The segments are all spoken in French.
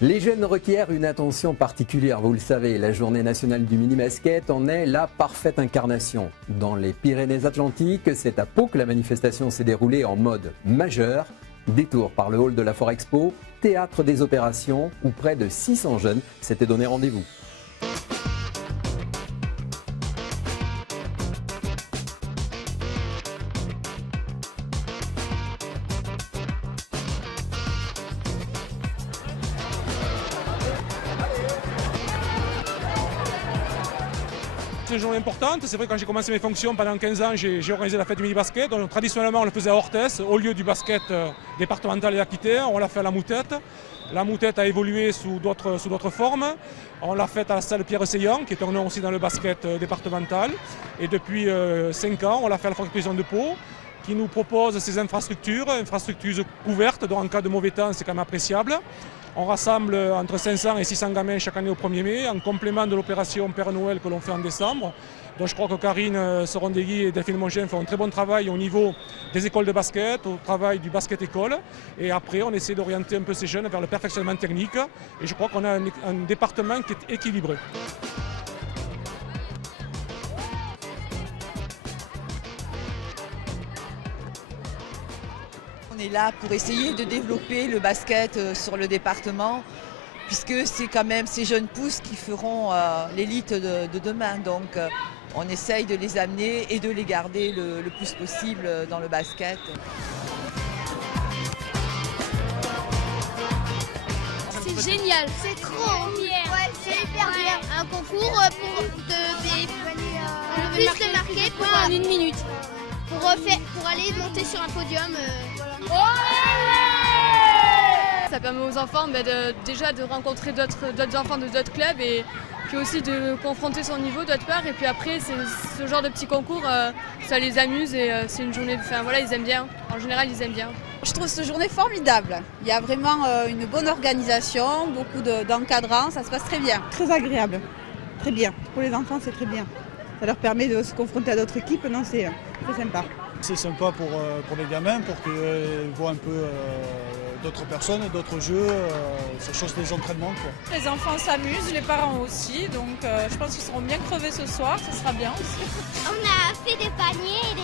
Les jeunes requièrent une attention particulière, vous le savez, la journée nationale du mini-basket en est la parfaite incarnation. Dans les Pyrénées-Atlantiques, c'est à Pau que la manifestation s'est déroulée en mode majeur. Détour par le hall de la Forexpo, théâtre des opérations où près de 600 jeunes s'étaient donné rendez-vous. C'est une journée importante. C'est vrai que quand j'ai commencé mes fonctions pendant 15 ans, j'ai organisé la fête du mini-basket. Donc, traditionnellement, on le faisait à Orthès, au lieu du basket départemental et aquitaine. On l'a fait à la Moutette. La Moutette a évolué sous d'autres formes. On l'a faite à la salle Pierre-Seillant, qui est un nom aussi dans le basket départemental. Et depuis 5 ans, on l'a fait à la Forexpo de Pau, qui nous propose ces infrastructures couvertes, donc en cas de mauvais temps, c'est quand même appréciable. On rassemble entre 500 et 600 gamins chaque année au 1er mai, en complément de l'opération Père Noël que l'on fait en décembre. Donc je crois que Karine Sorondegui et Delphine Mongin font un très bon travail au niveau des écoles de basket, au travail du basket école. Et après, on essaie d'orienter un peu ces jeunes vers le perfectionnement technique. Et je crois qu'on a un département qui est équilibré. On est là pour essayer de développer le basket sur le département, puisque c'est quand même ces jeunes pousses qui feront l'élite de demain. Donc on essaye de les amener et de les garder le plus possible dans le basket. C'est génial, c'est trop bien. Ouais, c'est hyper bien. Un concours pour le plus de marquer en 1 minute. Pour aller monter sur un podium. Ça permet aux enfants déjà de rencontrer d'autres enfants de d'autres clubs et puis aussi de confronter son niveau d'autre part. Et puis après, ce genre de petits concours, ça les amuse et c'est une journée, voilà, ils aiment bien. En général, ils aiment bien. Je trouve cette journée formidable. Il y a vraiment une bonne organisation, beaucoup d'encadrants, ça se passe très bien. Très agréable, très bien. Pour les enfants, c'est très bien. Ça leur permet de se confronter à d'autres équipes, non, c'est très sympa. C'est sympa pour les gamins, pour qu'ils voient un peu d'autres personnes, d'autres jeux, ces choses des entraînements, quoi. Les enfants s'amusent, les parents aussi, donc je pense qu'ils seront bien crevés ce soir, ce sera bien aussi. On a fait des paniers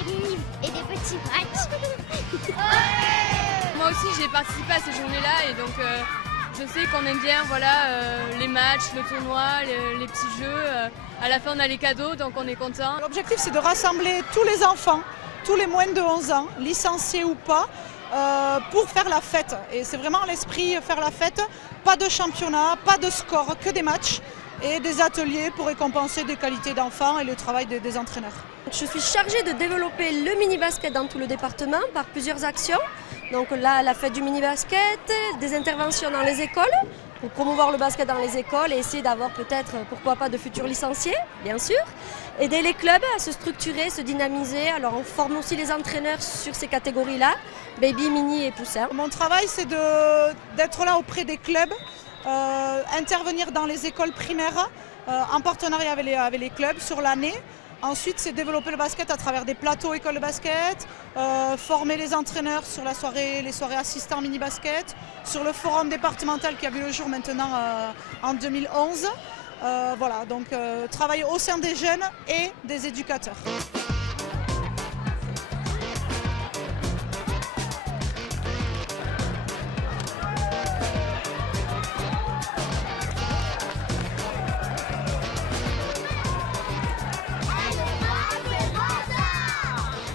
et des petits matchs. Moi aussi, j'ai participé à ces journées-là et donc je sais qu'on aime bien les matchs, le tournoi, les petits jeux. À la fin, on a les cadeaux, donc on est content. L'objectif, c'est de rassembler tous les enfants, tous les moins de 11 ans, licenciés ou pas, pour faire la fête. Et c'est vraiment l'esprit faire la fête, pas de championnat, pas de score, que des matchs et des ateliers pour récompenser des qualités d'enfants et le travail des entraîneurs. Je suis chargée de développer le mini-basket dans tout le département par plusieurs actions. Donc là, la fête du mini-basket, des interventions dans les écoles pour promouvoir le basket dans les écoles et essayer d'avoir peut-être, pourquoi pas, de futurs licenciés, bien sûr. Aider les clubs à se structurer, se dynamiser. Alors on forme aussi les entraîneurs sur ces catégories-là, baby, mini et poussin. Mon travail, c'est d'être là auprès des clubs, intervenir dans les écoles primaires en partenariat avec les clubs sur l'année. Ensuite, c'est développer le basket à travers des plateaux écoles de basket, former les entraîneurs sur les soirées assistants mini-basket, sur le forum départemental qui a vu le jour maintenant en 2011. Voilà, donc travailler au sein des jeunes et des éducateurs.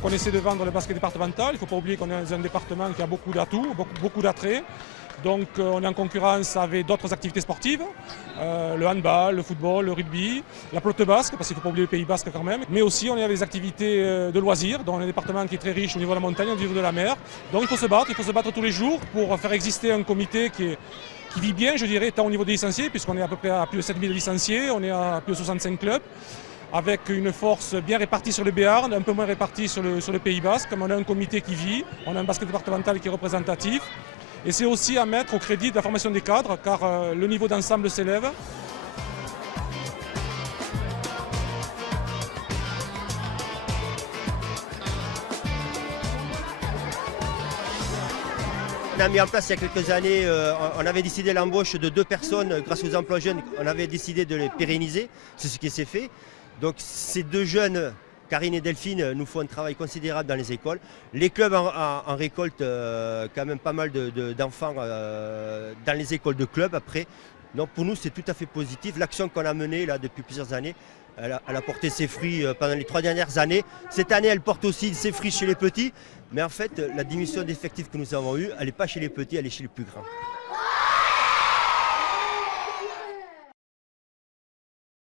On essaie de vendre le basket départemental. Il ne faut pas oublier qu'on est dans un département qui a beaucoup d'atouts, beaucoup d'attraits. Donc on est en concurrence avec d'autres activités sportives, le handball, le football, le rugby, la pelote basque, parce qu'il ne faut pas oublier le Pays basque quand même. Mais aussi on est avec des activités de loisirs, dans un département qui est très riche au niveau de la montagne, au niveau de la mer. Donc il faut se battre tous les jours pour faire exister un comité qui vit bien, je dirais, tant au niveau des licenciés, puisqu'on est à peu près à plus de 7000 licenciés, on est à plus de 65 clubs, avec une force bien répartie sur le Béarn, un peu moins répartie sur le Pays basque. On a un comité qui vit, on a un basket départemental qui est représentatif. Et c'est aussi à mettre au crédit de la formation des cadres, car le niveau d'ensemble s'élève. qu'on a mis en place il y a quelques années, on avait décidé l'embauche de 2 personnes grâce aux emplois jeunes, on avait décidé de les pérenniser, c'est ce qui s'est fait. Donc ces 2 jeunes, Karine et Delphine, nous font un travail considérable dans les écoles. Les clubs en récoltent quand même pas mal d'enfants dans les écoles de clubs après. Donc pour nous c'est tout à fait positif. L'action qu'on a menée là, depuis plusieurs années, elle a porté ses fruits pendant les 3 dernières années. Cette année elle porte aussi ses fruits chez les petits. Mais en fait la diminution d'effectifs que nous avons eue, elle n'est pas chez les petits, elle est chez les plus grands.